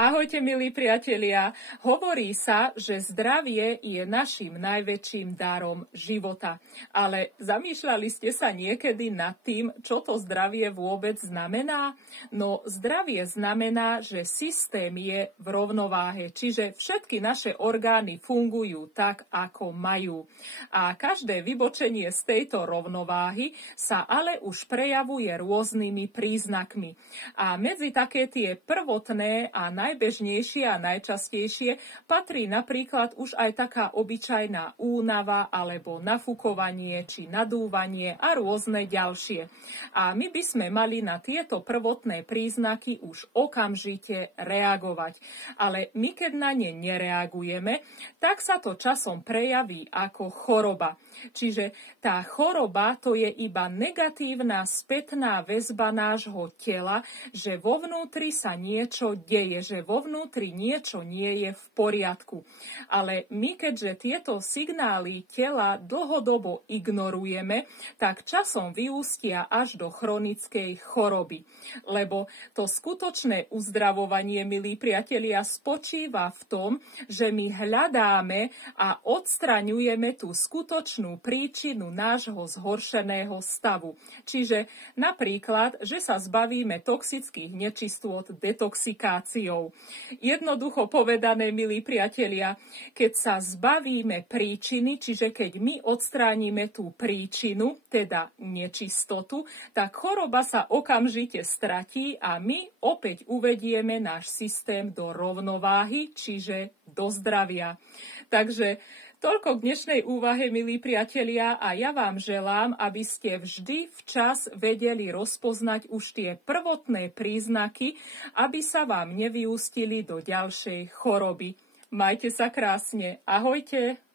Ahojte, milí priatelia. Hovorí sa, že zdravie je našim najväčším darom života. Ale zamýšľali ste sa niekedy nad tým, čo to zdravie vôbec znamená? No, zdravie znamená, že systém je v rovnováhe, čiže všetky naše orgány fungujú tak, ako majú. A každé vybočenie z tejto rovnováhy sa ale už prejavuje rôznymi príznakmi. A medzi také tie prvotné a najbežnejšie a najčastejšie patrí napríklad už aj taká obyčajná únava alebo nafukovanie či nadúvanie a rôzne ďalšie. A my by sme mali na tieto prvotné príznaky už okamžite reagovať. Ale my keď na ne nereagujeme, tak sa to časom prejaví ako choroba. Čiže tá choroba to je iba negatívna spätná väzba nášho tela, že vo vnútri sa niečo deje, že vo vnútri niečo nie je v poriadku. Ale my, keďže tieto signály tela dlhodobo ignorujeme, tak časom vyústia až do chronickej choroby. Lebo to skutočné uzdravovanie, milí priatelia, spočíva v tom, že my hľadáme a odstraňujeme tú skutočnú príčinu nášho zhoršeného stavu. Čiže napríklad, že sa zbavíme toxických nečistôt detoxikáciou. Jednoducho povedané, milí priatelia, keď sa zbavíme príčiny, čiže keď my odstránime tú príčinu, teda nečistotu, tak choroba sa okamžite stratí a my opäť uvedieme náš systém do rovnováhy, čiže do zdravia. Takže toľko k dnešnej úvahe, milí priatelia, a ja vám želám, aby ste vždy včas vedeli rozpoznať už tie prvotné príznaky, aby sa vám nevyústili do ďalšej choroby. Majte sa krásne. Ahojte.